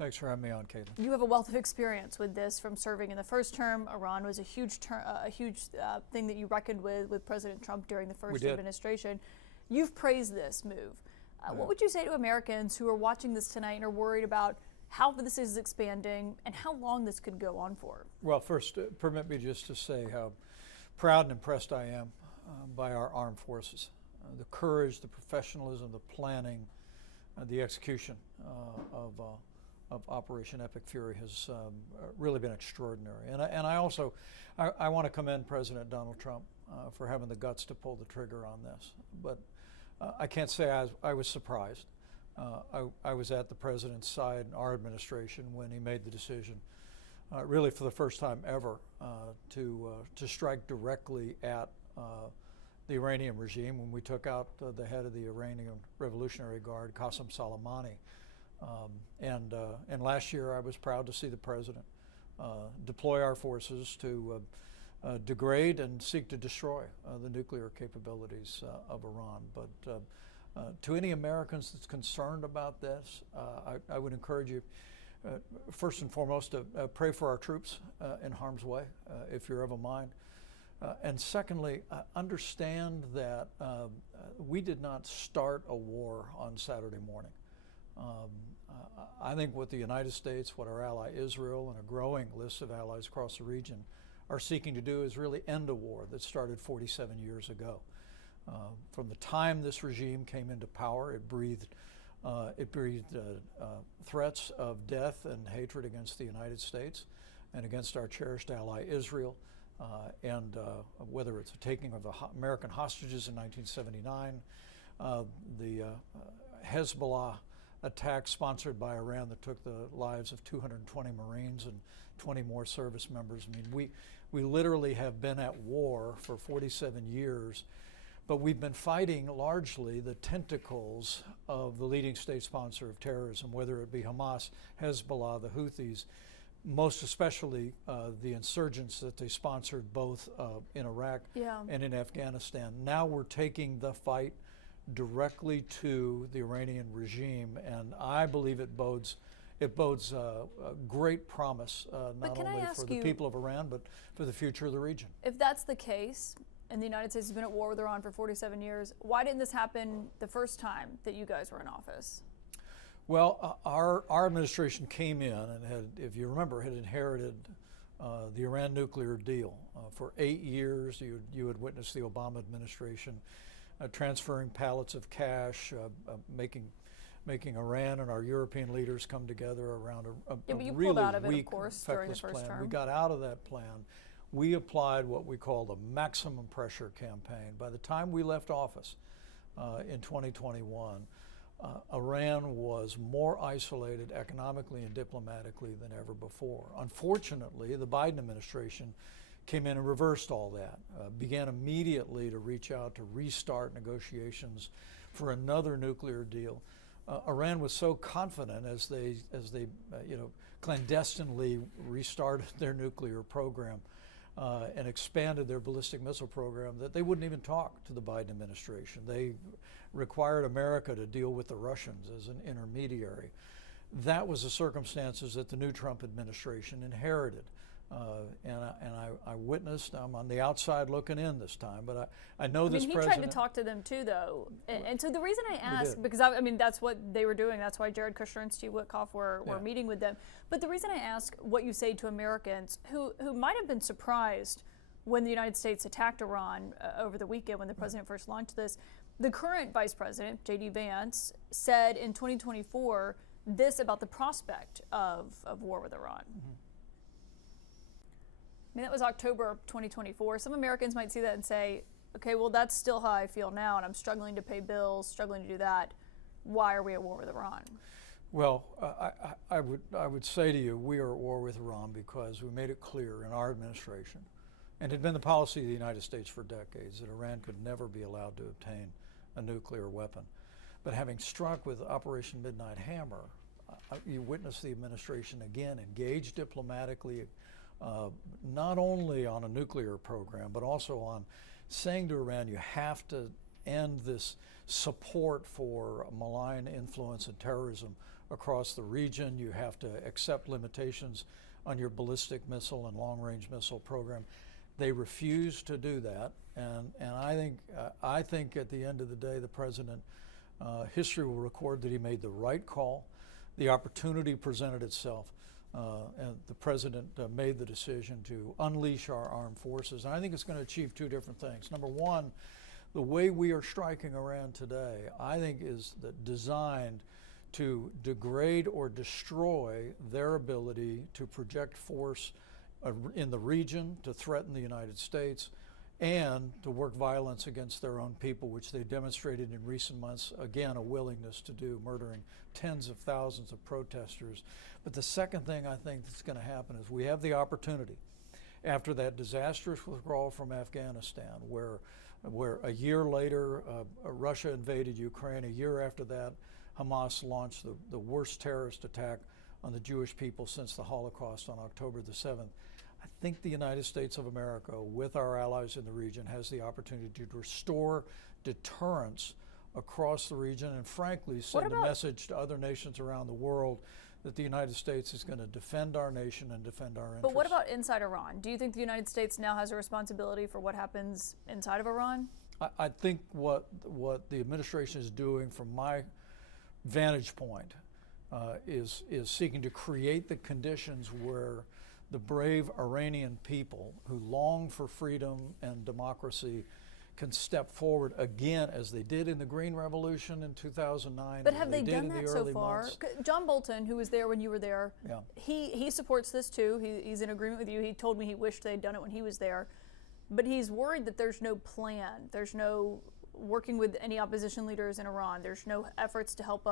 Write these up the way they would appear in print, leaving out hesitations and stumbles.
Thanks for having me on, Caitlin. You have a wealth of experience with this from serving in the first term. Iran was a huge thing that you reckoned with President Trump during the first administration. You've praised this move. What would you say to Americans who are watching this tonight and are worried about how this is expanding and how long this could go on for? Well, first, permit me just to say how proud and impressed I am by our armed forces. The courage, the professionalism, the planning, the execution of Operation Epic Fury has really been extraordinary. And I also want to commend President Donald Trump for having the guts to pull the trigger on this. But I can't say I was surprised. I was at the president's side in our administration when he made the decision, really for the first time ever, to strike directly at the Iranian regime when we took out the head of the Iranian Revolutionary Guard, Qasem Soleimani. And last year I was proud to see the president deploy our forces to degrade and seek to destroy the nuclear capabilities of Iran. But to any Americans that's concerned about this, I would encourage you, first and foremost, to pray for our troops in harm's way, if you're of a mind. And secondly, understand that we did not start a war on Saturday morning. I think what the United States, what our ally Israel, and a growing list of allies across the region are seeking to do is really end a war that started 47 years ago. From the time this regime came into power, it breathed threats of death and hatred against the United States and against our cherished ally Israel. And whether it's the taking of the American hostages in 1979, the Hezbollah attack sponsored by Iran that took the lives of 220 Marines and 20 more service members. I mean, we literally have been at war for 47 years, but we've been fighting largely the tentacles of the leading state sponsor of terrorism, whether it be Hamas, Hezbollah, the Houthis, most especially the insurgents that they sponsored both in Iraq and in Afghanistan. Now we're taking the fight directly to the Iranian regime, and I believe it bodes great promise, not only for the people of Iran, but for the future of the region. If that's the case, and the United States has been at war with Iran for 47 years, why didn't this happen the first time that you guys were in office? Well, our administration came in and had, if you remember, had inherited the Iran nuclear deal. For 8 years, you had witnessed the Obama administration transferring pallets of cash, making Iran and our European leaders come together around a really weak, feckless plan. We got out of that plan. We applied what we call the maximum pressure campaign. By the time we left office in 2021, Iran was more isolated economically and diplomatically than ever before. Unfortunately, the Biden administration came in and reversed all that, began immediately to reach out to restart negotiations for another nuclear deal. Iran was so confident as they clandestinely restarted their nuclear program and expanded their ballistic missile program that they wouldn't even talk to the Biden administration. They required America to deal with the Russians as an intermediary. That was the circumstances that the new Trump administration inherited. And I witnessed, I'm on the outside looking in this time, but I know this president. He tried to talk to them too, though. And so the reason I ask, because I mean, that's what they were doing. That's why Jared Kushner and Steve Witkoff were meeting with them. But the reason I ask what you say to Americans who might have been surprised when the United States attacked Iran over the weekend when the president first launched this, the current Vice President, J.D. Vance, said in 2024 this about the prospect of war with Iran. I mean, that was October of 2024. Some Americans might see that and say, okay, well, that's still how I feel now, and I'm struggling to pay bills, struggling to do that. Why are we at war with Iran? Well, I would say to you, we are at war with Iran because we made it clear in our administration, and it had been the policy of the United States for decades, that Iran could never be allowed to obtain a nuclear weapon. But having struck with Operation Midnight Hammer, you witnessed the administration again engage diplomatically, not only on a nuclear program, but also on saying to Iran, you have to end this support for malign influence and terrorism across the region. You have to accept limitations on your ballistic missile and long-range missile program. They refuse to do that, and I think at the end of the day, the president, history will record that he made the right call. The opportunity presented itself, and the president made the decision to unleash our armed forces. And I think it's going to achieve two different things. Number one, the way we are striking Iran today, I think, is designed to degrade or destroy their ability to project force in the region, to threaten the United States, and to work violence against their own people, which they demonstrated in recent months, again, a willingness to do, murdering tens of thousands of protesters. But the second thing I think that's going to happen is we have the opportunity, after that disastrous withdrawal from Afghanistan, where a year later Russia invaded Ukraine, a year after that Hamas launched the worst terrorist attack on the Jewish people since the Holocaust on October the 7th. I think the United States of America, with our allies in the region, has the opportunity to restore deterrence across the region and, frankly, send a message to other nations around the world that the United States is going to defend our nation and defend our interests. But what about inside Iran? Do you think the United States now has a responsibility for what happens inside of Iran? I think what the administration is doing, from my vantage point, is seeking to create the conditions where the brave Iranian people who long for freedom and democracy can step forward again, as they did in the Green Revolution in 2009. But have they done that so far? John Bolton, who was there when you were there, yeah, he supports this too. He's in agreement with you. He told me he wished they had done it when he was there. But he's worried that there's no plan. There's no working with any opposition leaders in Iran. There's no efforts to help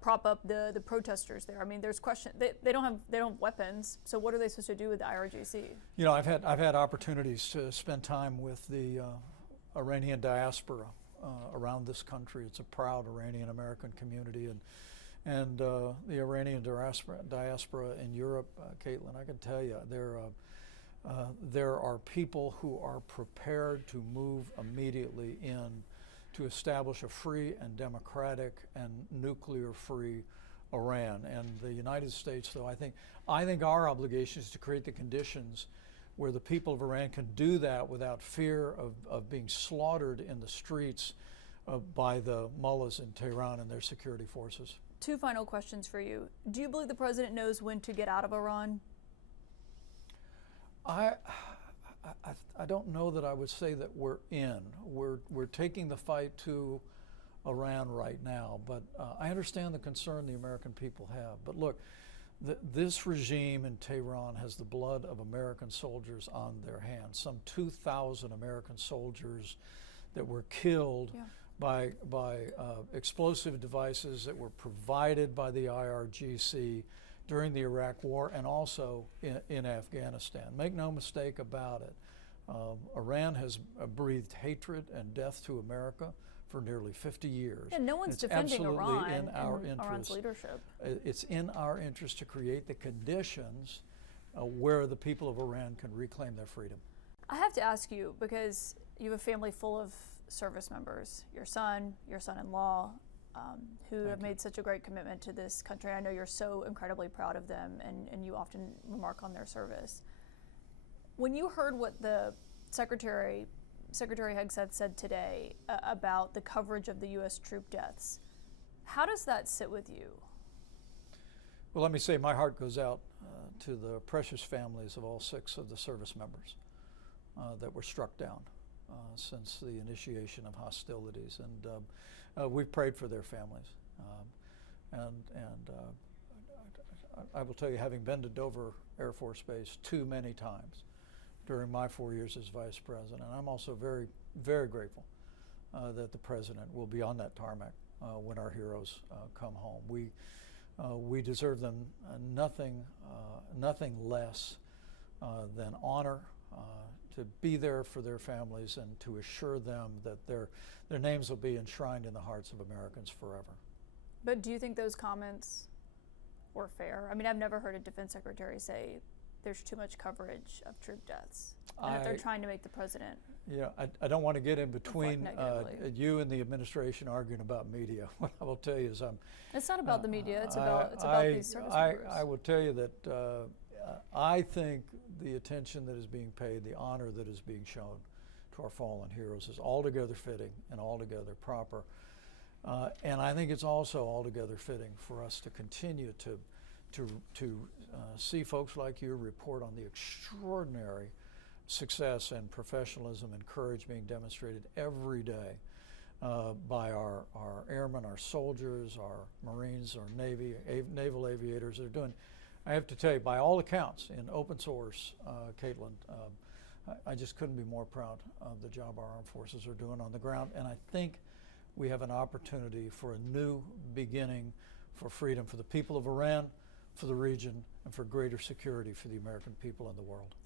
prop up the protesters there. I mean, there's question. They don't have weapons. So what are they supposed to do with the IRGC? You know, I've had opportunities to spend time with the Iranian diaspora around this country. It's a proud Iranian American community, and the Iranian diaspora in Europe, Caitlin, I can tell you, there are people who are prepared to move immediately in to establish a free and democratic and nuclear-free Iran. And the United States, though, I think our obligation is to create the conditions where the people of Iran can do that without fear of being slaughtered in the streets by the mullahs in Tehran and their security forces. Two final questions for you. Do you believe the president knows when to get out of Iran? I don't know that I would say that we're in. We're taking the fight to Iran right now, but I understand the concern the American people have. But look, this regime in Tehran has the blood of American soldiers on their hands. Some 2,000 American soldiers that were killed by explosive devices that were provided by the IRGC during the Iraq War and also in Afghanistan. Make no mistake about it. Iran has breathed hatred and death to America for nearly 50 years. And no one's defending Iran in our and Iran's leadership. It's in our interest to create the conditions where the people of Iran can reclaim their freedom. I have to ask you, because you have a family full of service members, your son-in-law, who have made such a great commitment to this country. I know you're so incredibly proud of them, and you often remark on their service. When you heard what the Secretary Hegseth said today about the coverage of the U.S. troop deaths, how does that sit with you? Well, let me say my heart goes out to the precious families of all 6 of the service members that were struck down since the initiation of hostilities, and we've prayed for their families. I will tell you, having been to Dover Air Force Base too many times during my 4 years as Vice President, I'm also very, very grateful that the President will be on that tarmac when our heroes come home. We deserve them nothing less than honor, to be there for their families and to assure them that their names will be enshrined in the hearts of Americans forever. But do you think those comments were fair? I mean, I've never heard a defense secretary say there's too much coverage of troop deaths, and that they're trying to make the president. Yeah, I don't want to get in between negatively. you and the administration arguing about media. What I will tell you is It's not about the media. It's about these service members. I will tell you that I think the attention that is being paid, the honor that is being shown to our fallen heroes is altogether fitting and altogether proper. And I think it's also altogether fitting for us to continue to see folks like you report on the extraordinary success and professionalism and courage being demonstrated every day by our airmen, our soldiers, our Marines, our naval aviators. They're doing, I have to tell you, by all accounts, in open source, Caitlin, I just couldn't be more proud of the job our armed forces are doing on the ground. And I think we have an opportunity for a new beginning for freedom for the people of Iran, for the region, and for greater security for the American people and the world.